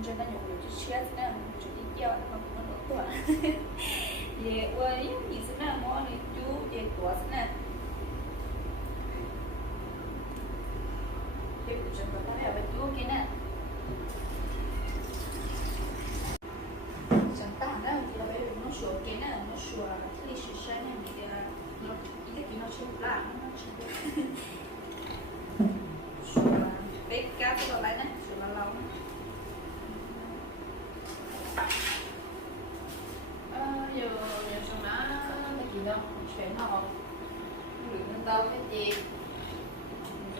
真的有就切子呢，就得掉，他们不能断。也我意思呢，我你就得多子呢。这个真的，他要不丢给呢。像大呢，我来弄小给呢，弄小了，这里是山呢，你的，你一个给nó吃不辣，nó吃不。bé cá cái vào đây này, sườn là lâu giờ xong nó cái gì đâu, chuyện nó được nên tao cái gì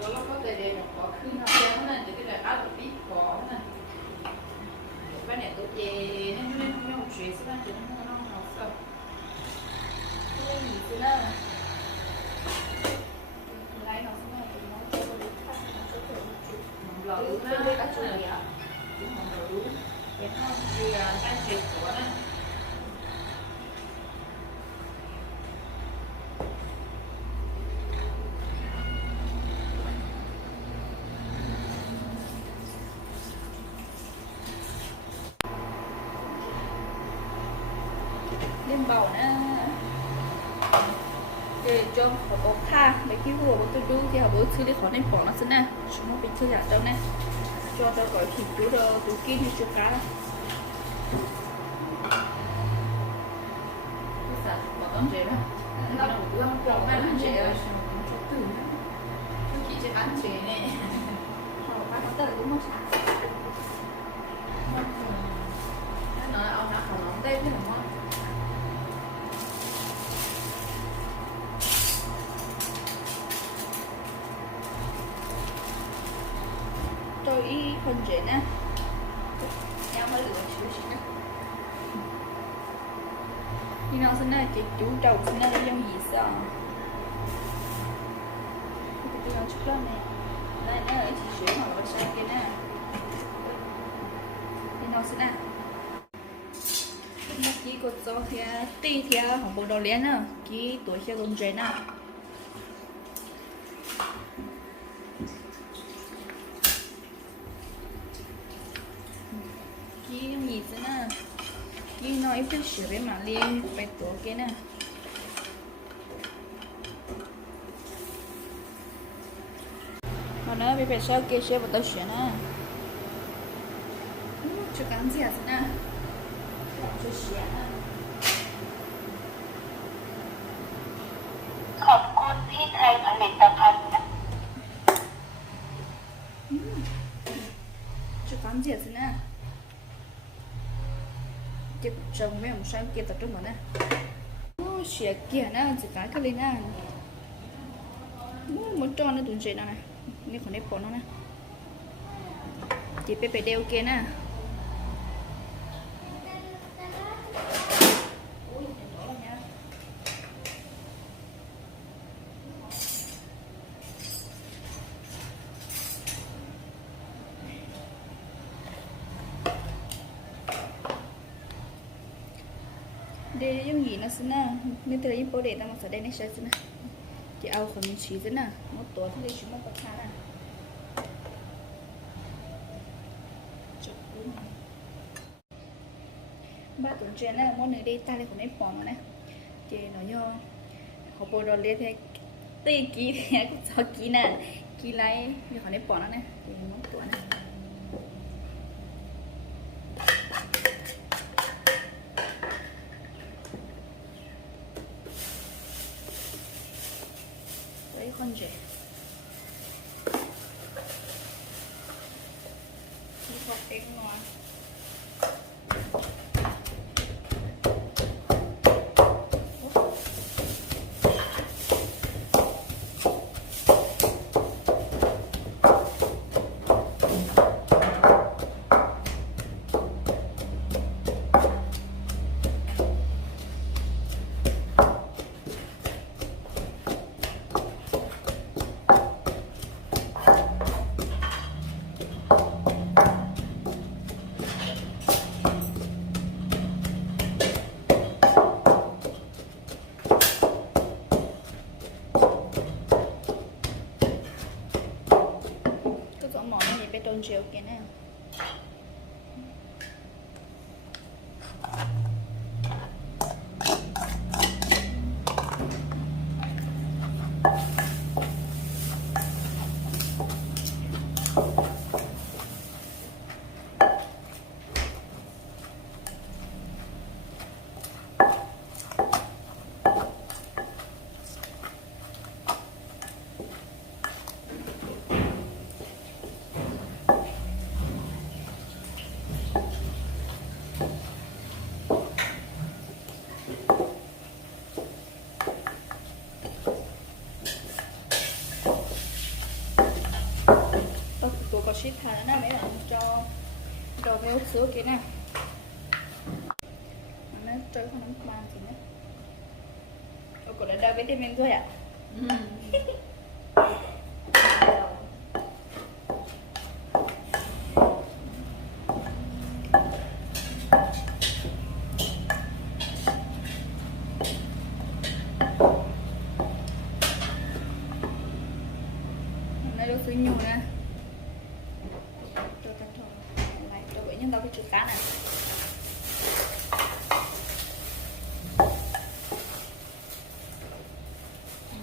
rồi nó có thể để có khi nó thế này thì cái này áo được biết có này cái này tôi về nên không chuyện sẽ làm chuyện nó học sao cái gì thế nào lấy nó xong rồi nó cho tôi phát nó cho tôi lỡ đúng á, các chuyện gì á cũng không lỡ đúng vậy không, thì cái chuyện của nó lên bầu nữa để cho họ có kha mấy cái vừa của tôi đu thì họ bố thứ đi khó nên bỏ nó xin nè chúng nó bị thư giãn đâu nè cho gọi thịt chú đồ tú kim thì cho cá bỏ tấm chế đó nó đủ lắm bỏ hai tấm chế rồi cho từ nó chỉ chế bán chế nè họ bán nó tới cũng mất sạch nó nói ông nó không nóng tay chứ đúng không tôi ý phân chuyện á em mới lựa xíu xíu nhưng nó xin là chị chú trầu xin là giống gì sao tôi nói chút lắm nè đây nó ở chị xíu mà nó sang kia nè nhưng nó xin là nó chỉ có cho thì tí thì không bộ đồ liền nữa chỉ tuổi khi luôn chuyện nào gì thế nè như nói phải sửa với mà liên phải tổ cái nè mà nó bị phải sao kia sửa vào tao sửa nè cho cắn gì à thế nè cho sửa nè ขอบคุณที่ไทยผลิตภัณฑ์ cho cắn gì à thế nè tiếp trồng với một sáng kia tập trung vào nè xẻ kia nè chỉ cái lên nè muốn tròn nó tụi chị nè này còn nếp bỏ nó nè chỉ phải đeo kia nè đây giống gì nó xin nè nên từ những bộ đề ta mà sẽ đây nó sẽ xin nè chị ao không chỉ thế nè một tổ thì chúng nó có khá nè ba tuần trên là món này đây ta lại còn nếp bòn nè chị nói do họ bộ đồ lên thì tì ký thì cũng cho ký nè ký lấy như họ nếp bòn nè thì món tổ này con rể đi học tiếng ngon tròn treo kia nè Tôi có ship thà nó mấy bạn cho cái ốc sữa kia nè, nó chơi không nấm man gì nữa. Tôi có đã đau vitamin thôi à. Nó đâu xứ nhiều nè. Cho bệnh nhân tao cái chữ cá này.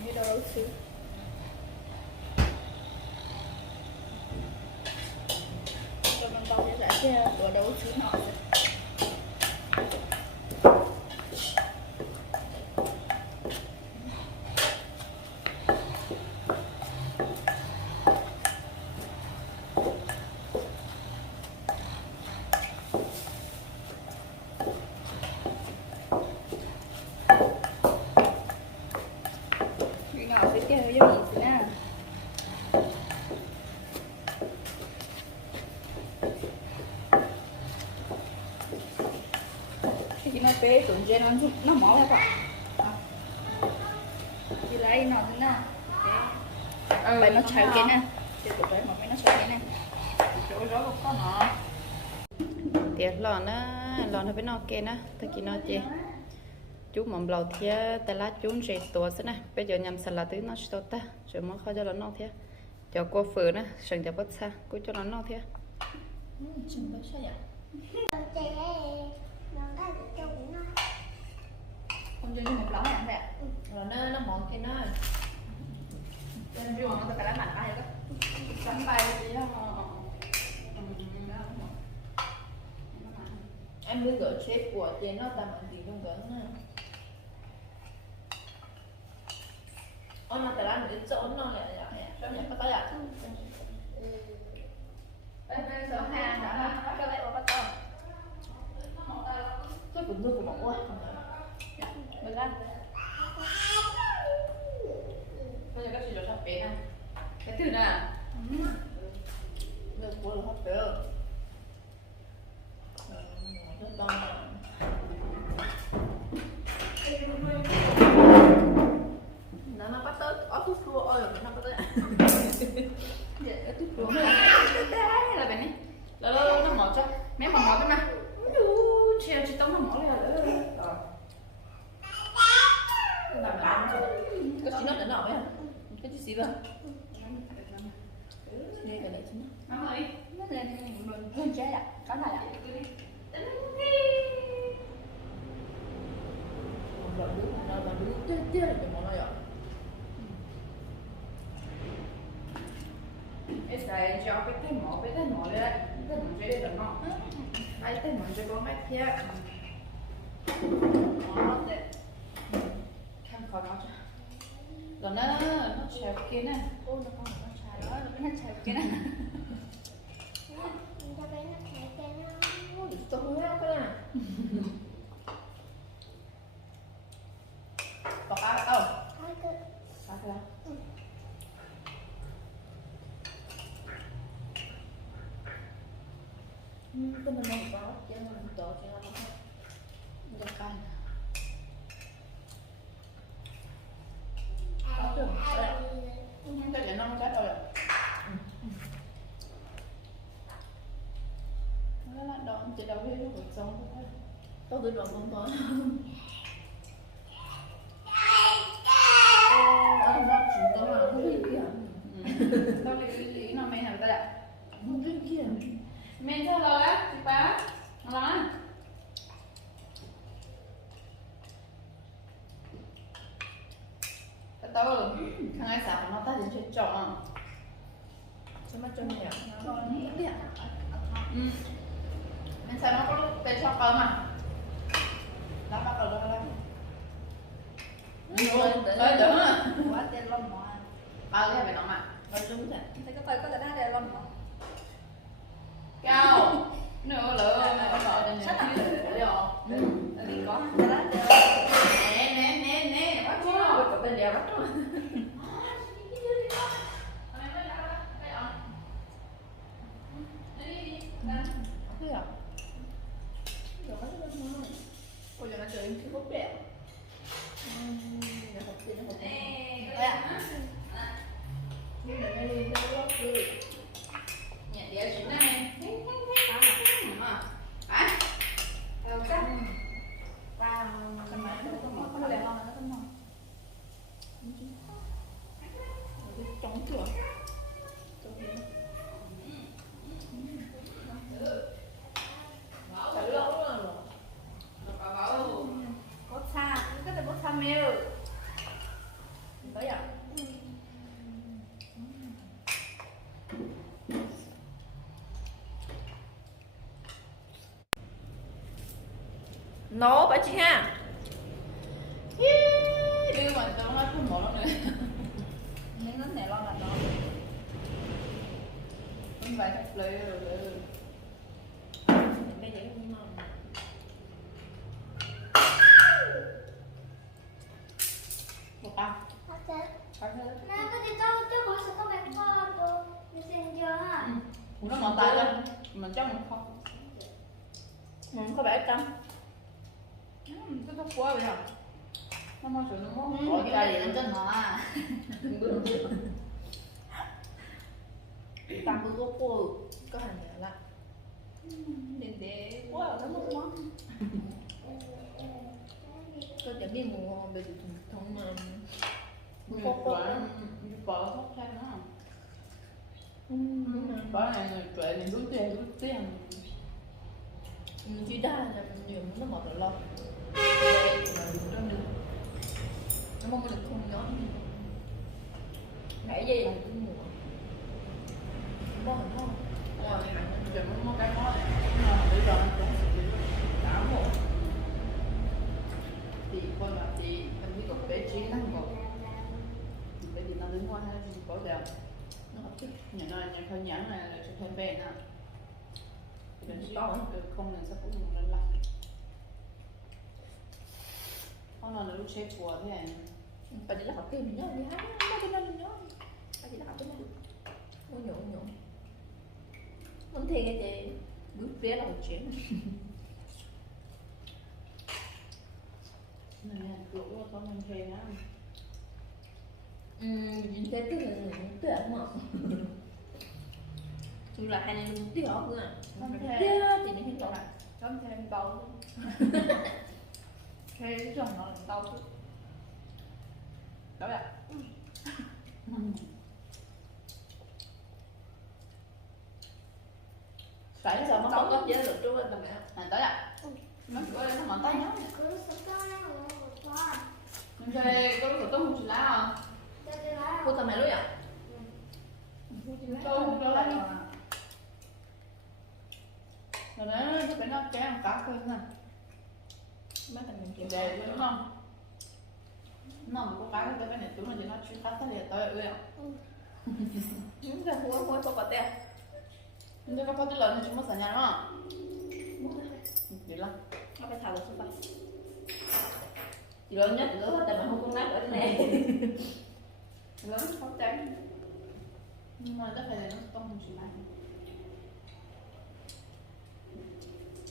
Như đâu đấu xứ. Cho mình tao sẽ giải cái của đấu xứ nọ. Cái hơi giống gì nè. Khi nó bé tụi trên nó mỏ ra quả. Thì lấy nó thế nào. Vậy nó chảy cái nè. Thì tụi bé một cái nó chảy cái nè. Chỗ đó có nó. Tiệt lon nó bên nó kia nè, ta kia nó chị. Chú mầm lầu thia ta lá chú rệt tua thế này bây giờ nhầm salad tứ nó tốt ta rồi mới khó cho nó thia cho qua phở nè sừng cho bớt xa cứ cho nó thia sừng bớt xa vậy không cho như một lóng này vậy rồi nó món kia nó trên riêng nó ta lấy mặn bay rồi đó bánh bay gì đó em cứ gửi chef của trên nó tầm gì trong gửi nữa. Nó tại làm cái chỗ nó lại sao nhỉ có à? Đây số hàng đó cái lấy vào to. Cái cũng đưa của bọn quá. Mình ăn. Bây giờ cái gì rồi sắp bé nè. Cái thứ nè. Được của hấp được. Rất to. Nó bắt tới có thuốc chua ơi nó có tới thuốc chua là vậy nè nó mỏ cho mấy mà mỏ cái mà chiều chị tông nó mỏ là cái gì nó đến nào vậy cái gì vậy đây cái này chứ nó ơi nó lên lên trái ạ có này ạ nó đứa chết là cái món này ạ. Sai cho cái mỏ lên cái mỏ chơi được nó cái mỏ chơi có mấy kia nó để tham khảo nó rồi nó chèo kia nè cô nó không nó chèo đó nó chèo kia nè tôi không biết cái này có cá không? Cá không? Cái mình không có chứ mình tổ chứ không được canh có được không cái này nó không cá đâu rồi nó là đòn chỉ đâu biết cuộc sống thôi tôi cứ đòn không thôi nó chỉ có mà không biết kia đâu là cái gì nó mày làm ta ạ không biết kia mẹ sao rồi á chị ba nó nói từ từ Sama cumnya. Iya. Men sen har du besok mà đó bắt đầu đó đó Quá tên lông mà. cái này nó mà Đúng rồi. Thấy có tay có là đá đè lông mà. cao nữa lửa Sách à? được Đi có cái đá đè. nè bắt chứ Có bên đè bắt rồi. Thấy à? Rồi có cái bên thôi. Cô giờ nó chơi cái bút đẹp. Nó học gì nó học. Đây à? Nhưng mà nó đi cái bút đi. nhẹ đĩa chuyện này Đâu chắc. Và cái máy nó không có đẹp ngon nó không ngon. Trống chưa? Phải lâu rồi. Bốt xa, cái này bốt xa mèo. Đấy à? Nấu bà chị ha. đưa mà tao nói không bỏ nó nữa Miếng nó này lo là nó. không phải thật lệ rồi Bây giờ cũng ngon. một tao nó mòn tay lên mình chắc mình không Có 700. cái thuốc quá bây giờ nó mòn sữa nó mòn Bỏ ra để lên trên nó à. Tạm bữa có cô có hành nhẹ lắm. Để quá là nó món. Có chẳng biết mùa bây giờ không một quả bỏ thuốc thêm nữa bỏ này người tuệ này đuối tiền chỉ đa là nhiều nó mọt rồi lâu. Nó mong được không nhỏ. 7 giây là cũng mùa. Món hình ngon. giờ nó món cái món này mà bây giờ nó cũng sẽ cả một thì con là thì em biết có bé trí năng một bé thì nó đứng qua hay có đẹp Nó hợp thích. nhà nó nhà khơi nhãn này là sẽ thêm bé nè thì đến đó không nên sắp cũng lên lắm con là nữ chef của thế này Bà chỉ là học kim nhớ đi hát nó cái lên nhớ. Bà chỉ là học cái này. Nhổ nhổ. Muốn thiệt cái gì? Bước phía là một chuyện. này cửa con mình thuê á Nhìn thấy tức là tức là không ạ. Chứ là hai anh tí họ nữa. Không Thế thể. thì nó hiện lại. con thêm đau thuê chồng nó đau chứ đó ạ Phải giờ nó không có chế được chú ơi bà mẹ. này tới ạ nó cửa đây nó ngón tay nhá mình thuê có lúc của tôi không chỉ lá Cô tao mày lúc ạ? tôi không cho lại rồi đấy cái nó cái ăn cá hơn nè Má thằng mình chịu để đúng không nó mà có cái này chúng là chỉ nó chuyên cắt tới liền tới ơi ạ Đúng rồi, hối có quả tè. 근데 các phát lớn thì chúng nó sẽ nhà đúng không biết lắm Nó phải thảo được số 3. Chỉ lớn nhất nữa tại mà không có nát ở đây này. lớn khó tránh nhưng mà rất phải là nó không chỉ này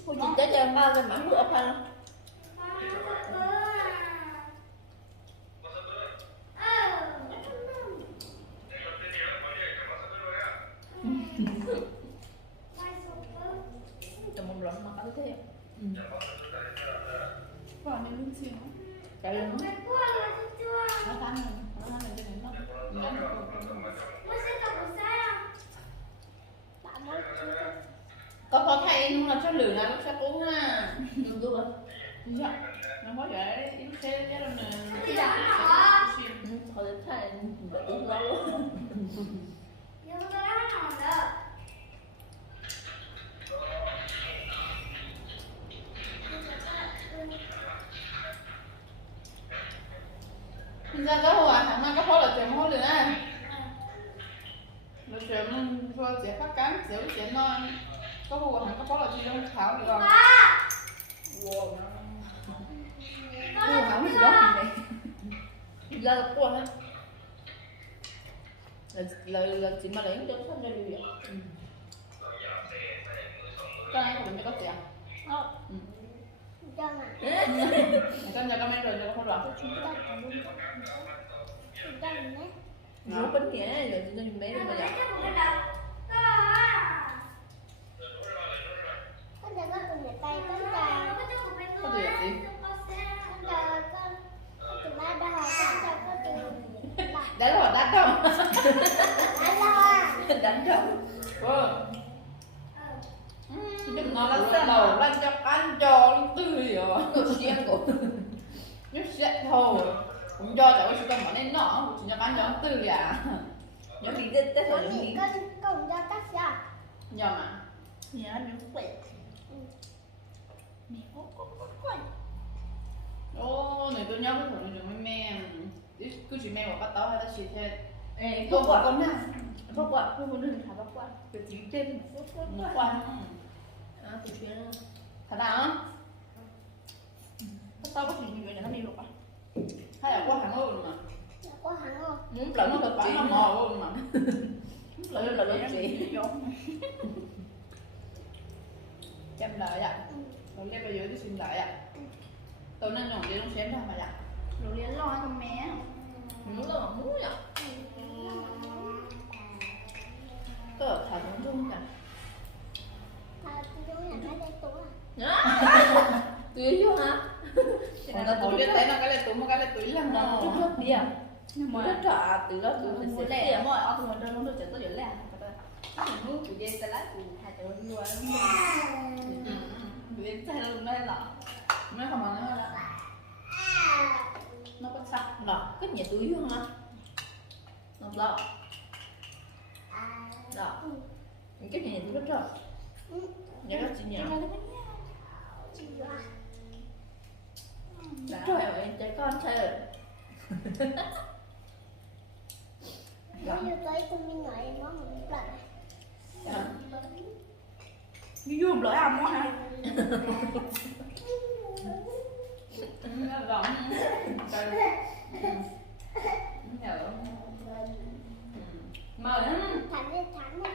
Cô chỉ tới cho ba cái mắm bữa phải không? Tụi mình lộn mặt ở thế. vào nên lưng xìu Cái lên nó tan rồi nó cho nên nó có thay nhưng mà cho lửa là nó sẽ cũng à Đúng rồi. dạ nó có vẻ ít xe cái lần này Thôi thế này đỡ lâu luôn. 说姐发干姐不嫌呢，告诉我还个包了这种条对吧？我không có gì đó gì đây là qua hết là chị mà lấy cho nó ra điều gì cái này của mình có tiền cho mà người ta nhà cái rồi cho không được chúng ta phải luôn chúng ta mình đấy nó bánh nhẹ rồi chị nên mấy đứa mà vậy con giờ con dùng tay con trà có gì vậy chị con trà con từ ba đào con trà con từ đấy là đắt không ba đào đánh trống nhưng nó là đầu lên cho ăn cho tươi rồi nó xiên cổ nó sẽ thôi cũng cho cháu cái tâm nên nó chỉ cho ăn cho tươi à nó đi tới con thời gì điểm con cho tắt ra nhầm à nhà anh nó quẹt mẹ quẹt ô này tôi nhớ cái thằng này dùng mẹ cứ chỉ mẹ bảo bắt tao hay ta chỉ theo ê không không con nào không qua không có đừng thả bác qua cái chỉ tên nó quan à từ chuyện thật nào bắt tao có chuyện gì vậy nó đi được à hay là qua hàng luôn mà có hẳn không muốn lỡ lỡ nó nó thật thật bán nó chuyện mò luôn mà lỡ là nó chuyện xem đợi ạ rồi lên bây giờ tôi xin đợi ạ tôi đang nhỏng đi trong xem ra mà ạ rồi liền lo cho mẹ muốn là muốn nhở có ở thả xuống chung cả tôi giống nhà cái đây tôi tùy vô hả người ta tụi biết thấy nó cái này tụi một cái này tụi là mò rất đi à mà rất trả từ đó tụi muốn mình sẽ lẻ lẻ mọi ở tụi mình đâu được tới lẻ muốn tụi dây ta lái tụi hai chỗ đi qua tụi em thấy luôn đây là nó không mà nó có sắc đó cái nhà túi vô hả nó đó đó cái nhà túi rất rồi nhà đó chị nhà trời ơi em trẻ con chơi Nếu như tới con mình nói em món một lần như vô lỡ ăn quá ha nó rộng mờ lắm Thẳng lên thẳng nha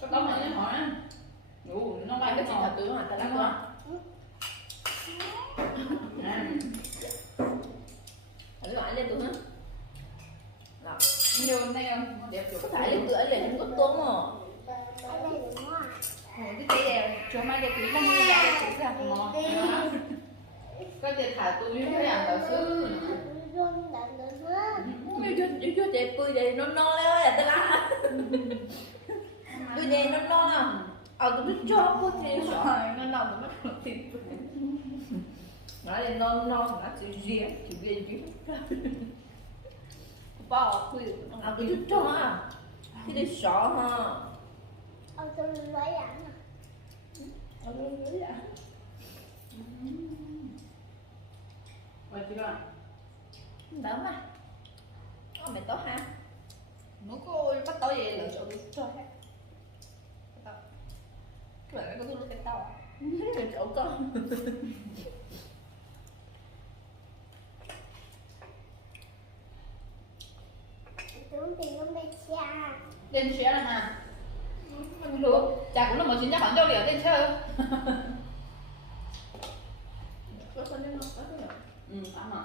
có tấm này hỏi ngủ nó bay cái cái chị mò thật tướng hả ta lắm quá thử lại lên tụi hả đó nhiều này không đẹp có phải lên tụi ấy lên không có tốn mà Ở đây đúng không ạ? cái tay đẹp chỗ mai đẹp quý là như là cái giặc mò có thể thả túi như thế nào giáo sư Run đạn được hết chú đẹp cười vậy nó no đấy ơi ta lá cười vậy nó no à tụi nó cho có thể rồi nó nằm nó mất thịt nói lên non non nó chỉ riêng chỉ riêng chứ bỏ cười tụi nó cho à thì để sợ ha Ở tôi lấy ảnh à rồi chị bạn đỡ mà mày tốt ha nó có bắt tối vậy là chỗ cho hết các bạn có cái cái tao à chỗ con Tưởng tiền con đây xa lên xe là mà không được chả cũng là một chuyến chắc bản đâu để lên chơi có con lên không có cái nào ăn mà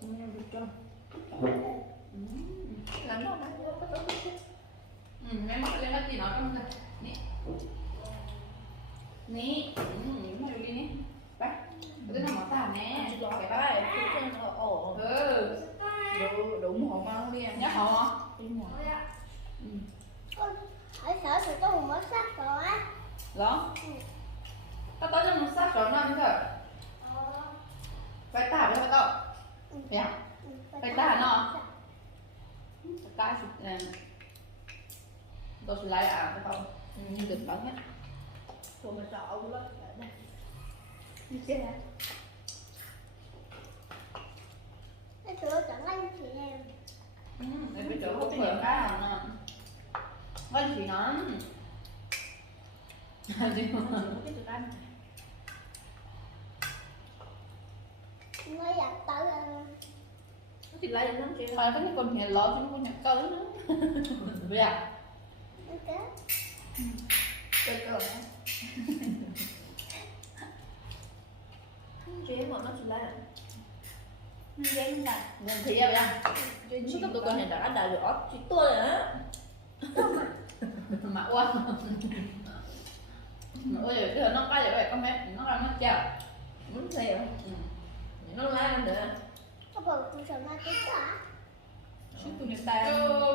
không em được cho làm nó có tốt chứ mấy mắt lên nó chỉ nói con này nè nè mà đi nè bác cái thằng nó tao nè chỉ có cái bài ồ đủ hồn ngon đi nhớ họ Con hỏi sở thì có một món sắc rồi á đó tao tới cho một sát rồi nó ăn thôi phải tả với tao phải không phải tả nó cái tôi sẽ lấy à phải không như được bắn á rồi mà sợ ông đó đây đi xe Cái tụi chẳng anh chị em để bây giờ không phải cái nào nè Ăn chỉ lắm. Ăn gì mà. Không biết được ăn. Nó giặt tới Nó thịt lây lắm chị. Phải có những con hề lớn chứ nó có nhạc cỡ nữa. Vậy à? ok. Chơi cờ đó. Chị em bọn nó thịt lây à? Dễ không là nên thì đâu nha. Chị tôi còn hiện đã đại được ốc chị tôi rồi á. Mà quá. Mà ôi giời, cái nó cái vậy con mẹ nó làm mất chào. Muốn theo. Nó lái ăn được. Có bầu cũng sợ ma túy cả. Chứ tôi người ta.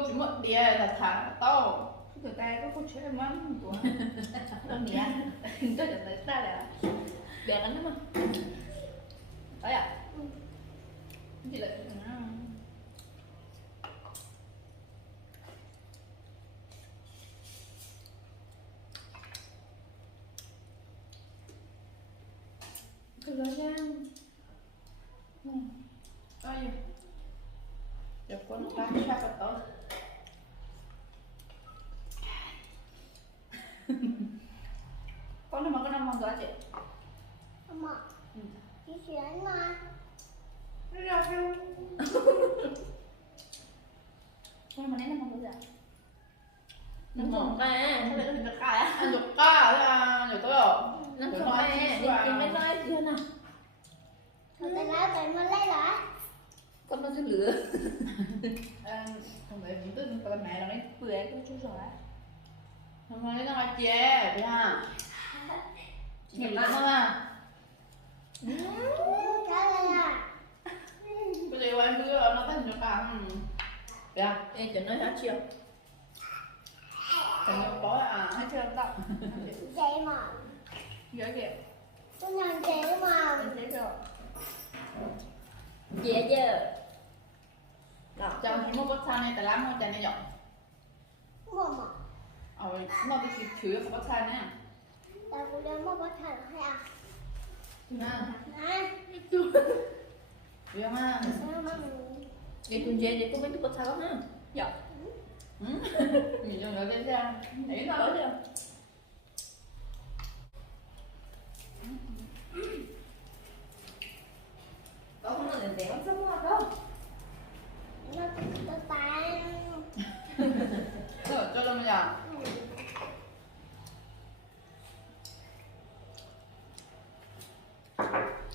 Chỉ một đĩa là thả to. Người ta có cô chế mắm của đâu nhỉ? Tôi được tới ta là đẹp lắm mà. Đấy à? Chị lại cái đó nha. Ai vậy? Được cuốn cá sao cả to. Con nó mà có 5 con rồi chị. Mà chị chuyển mà. Nó ra kêu. Con mà nãy 5 con rồi. Nó Nó ngon. không mà, sao lại nó được cay á? Ăn được cá là được tôi rồi. Nó không mà, chị mới nói gì nào? Rồi tay nói vậy mà lấy lại. Con nó cứ lửa. Không phải những cái con mẹ nào đấy. Vừa ấy con chú rồi á. Không phải nó là chè, vậy ha. Chị lắm mà. Trả lời à. Bây giờ em cứ nó thành được cả. Vậy à? Em chỉ nói hả chiều. Thành được có à? Hả chiều tao. Vậy mà. Dễ kìa. Tôi nhận chị mà. Em thấy rồi. Dễ chưa? Đó. Chào chị mua bát than này, tại lắm không chả này dọn. Mua mà. Nó cái chữ của bát than nè. Tao cũng đem mua bát thằng hay à. Nè, Này. được ha. Sao mà mình. Đi cùng dễ thì cũng biết có sao ha. Dạ. Nhìn cho nó dễ ra. Đấy Có thôi. chưa? Có không là đéo sống hoa đâu. Nó tự tan. Rồi, cho nó giờ.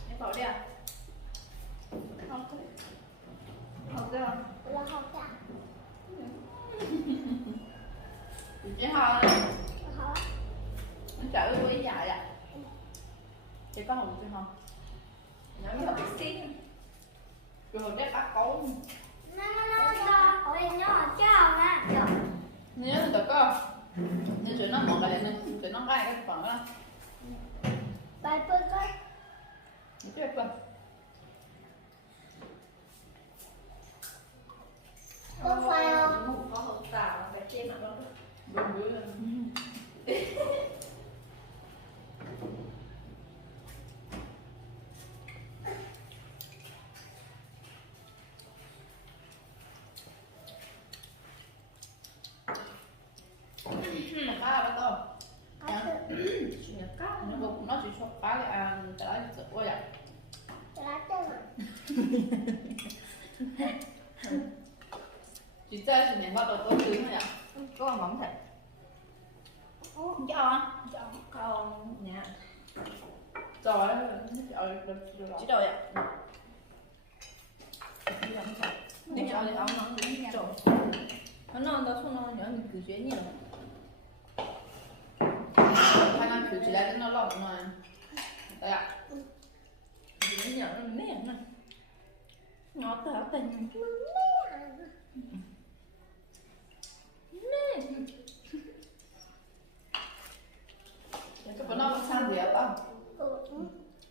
Em bỏ đi à? Không có. Không có. Là học cả. Chị ho này. Hả? Nó chở cái quỷ dài à. Chị có hồng chưa không? Nó mới học xin. Rồi hồi đấy bắt cấu. Nó ôi nó chào nè. Nhớ là được không? Nhưng chuyện nó một cái này, chuyện nó gai cái phần đó. Bài bơi coi. Nó chết rồi. Có phải không? Không có hậu tả phải trên mặt con. Bữa bữa lên. Khá là bắt đầu. Chủ nhật cá. Nó chỉ cho phá cái ăn trả lại sự quá vậy. Lá chân à? Chị chơi sự nhận bắt đầu tối thứ thôi ạ. Có con mỏng thật. Cho ăn. Cho con nhà. Trời ơi, trời Chỉ đòi ạ. Nếu cho thì ông nó cũng trộn. Nó đâu không nó nhỏ mình cứ dễ nhiều. Hai năm thử chỉ lại nó lỏng mà. Đấy ạ. Dễ nhỏ nó nè nè. Nó tao tình. Nè. Cái phần nó có sang gì ạ không? Ừ.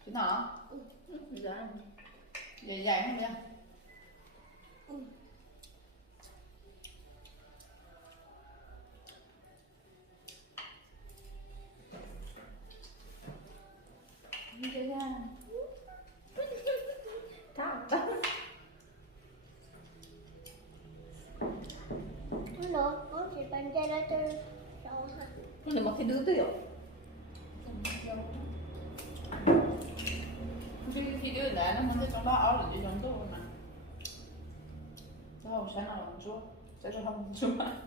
Chứ nào? Dạ. Dày dày không nha? Chơi ra. Thảo tao. Nó chỉ bàn chơi ra chơi. 근데 막 cái đứa tiểu khi đứa đã nó sẽ trong đó áo là chỉ trong chỗ mà sao sáng nào làm chỗ sẽ cho không chỗ mà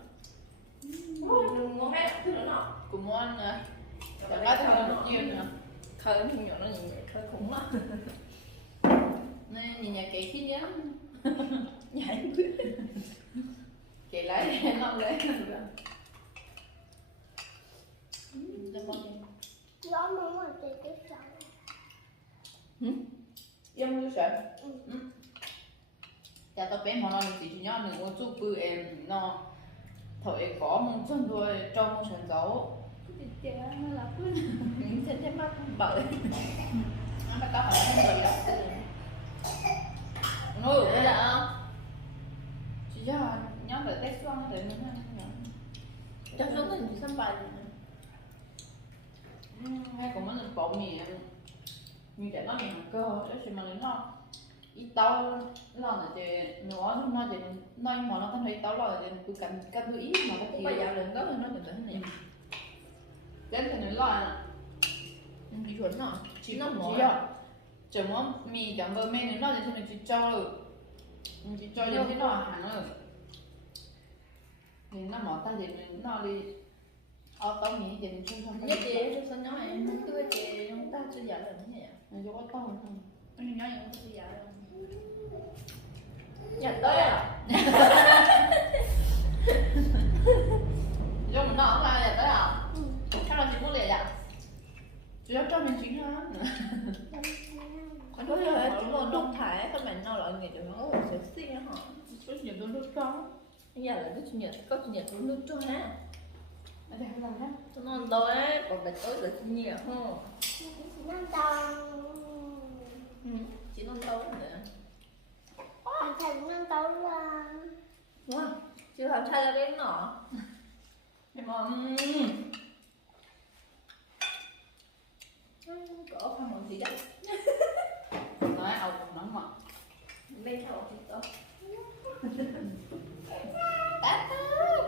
ngon hết thứ nữa nọ cũng muốn nữa chẳng có thứ nữa nhiều nữa khơi nó nhỏ nó nhẹ khơi khủng lắm nên nhìn nhà kỹ khí nhá nhảy kỹ lấy không lấy Nó muốn một cái sống. em như sao nhà tao bé mà nó chỉ nhớ mình muốn giúp bự em nó thời có mong chân thôi trong mong chân giấu nó là quên trên cái mắt bởi nó đã có hỏi không rồi đó nói rồi là chỉ cho nhớ về tết xuân để mình trong số mình chỉ xăm bài hay còn mình bộ mì mình để nó mì hàng cơ để xem mà nó ít tao lo là thì nó không thì nói mà nó không thấy tao lo thì cứ cần cần cứ ý mà có cũng bây giờ lần đó nó được thế này đến thì nó lo đi chuẩn nọ chỉ nó chỉ à chỉ muốn mì chẳng bơ men nó thì mình chỉ cho rồi mình chỉ cho đến cái nó hàng rồi thì nó mở tay thì mình nó đi tao nghĩ thì mình không nhất thì trong sân nói em cứ cái kì chúng ta chưa giả lần như vậy mình cho có tao không anh nói chúng ta chưa giả lần nhận tới à do mình nó ở ngoài là tới à chắc là chỉ muốn lệ à chỉ cho mình chính ha anh nói là chúng tôi đông thái các bạn nào là người chúng nó sẽ xinh hả số nhiều tôi lúc cho bây giờ là cái chủ nhật có chủ nhật cũng nước cho ha ở đây làm đó cho nó tối còn phải tối là chủ nhật ha Nó to. chỉ non tối nữa Anh thành nó to là. đúng không chưa làm sao ra đến nọ nhưng mà có không còn gì đấy nói ầu cũng nóng mà bên sau thì có tá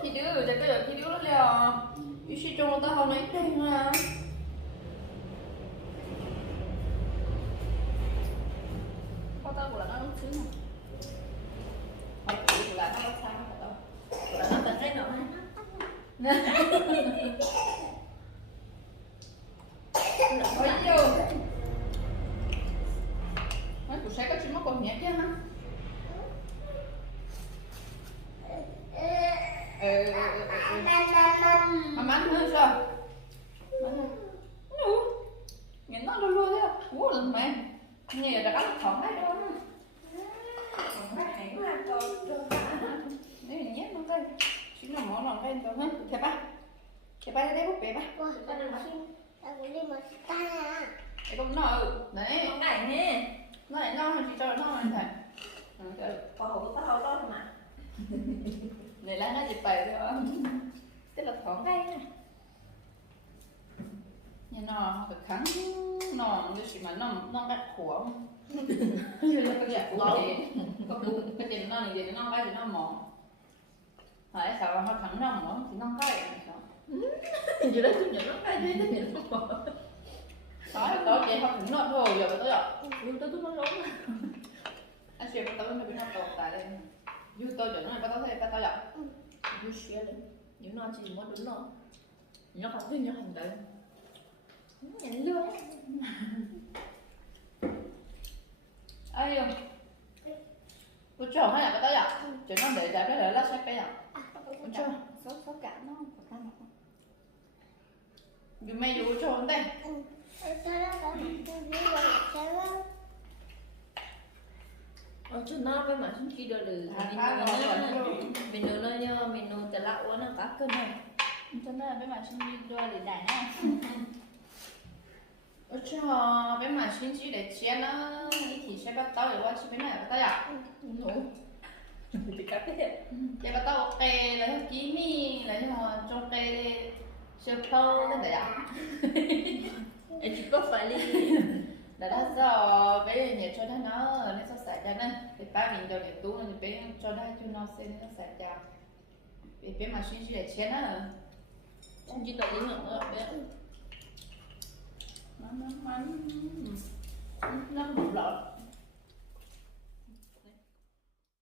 khi đứa rồi cái giờ khi đứa nó leo you see trong tao không lấy tiền à có tao của là nó xíu mà không chịu là nó có sao mà đâu là nó cần cái nọ ôi vô mấy cuộc sẽ có chim mất còn nhẹ chứ ha mà ăn hơn sao nhìn nó luôn luôn thế ủa lần mẹ nghe là cái thỏng đấy luôn nếu mình nhét nó cây chính là món lòng cây rồi ha kẹp ba đây bút bẹp ba Ủa, tao cũng đi một ta à. để con nó đấy con này nè nó lại nó chỉ cho nó anh thầy có hổ có hổ đó mà này là nó dịp bày thôi tức là thỏng cây nè nhưng nó được kháng nó như chỉ mà nó gắt khổ như là cái dạng của cái tiền nó này tiền nó cái thì nó mỏng hỏi sao nó thẳng nó mỏng thì nó cái thì đó tôi nhận nó cây thế tôi nhận nó bỏ đó vậy không thẳng nó thôi giờ tới rồi tôi nó lớn anh xem tôi nó bị nó tồn tại đây như tôi cho nó này bắt thấy bắt tao vậy tôi share đấy những nó chỉ muốn đúng nó nó không biết nó hành đấy nhận luôn ai tôi cho hay là bắt tao vậy cho nó để ra cái là lát sách cái à tôi cho số cả nó phải ăn dù mày dù cho đây ở chỗ nó với mà chúng kia được mình nó nhớ mình nóจะละอ้วนนะก็này cho nên là bên mà xin đi đôi để đẩy nha ôi cho bên mà xin chỉ để chia nó thì sẽ bắt tao để qua xin bên này bắt tao à thì các cái để bắt tao ok là theo chí mi là theo cho cây siêu thâu thế này à em chỉ có phải đi đã giờ bé nhà cho nó nên sao sạch ra nên thì ba mình cho để tú nên bé cho nó xem nó sạch ra bé mà xin chỉ để chia nó Cinta dia nggak ya. Mana mana. Nó bự lọt.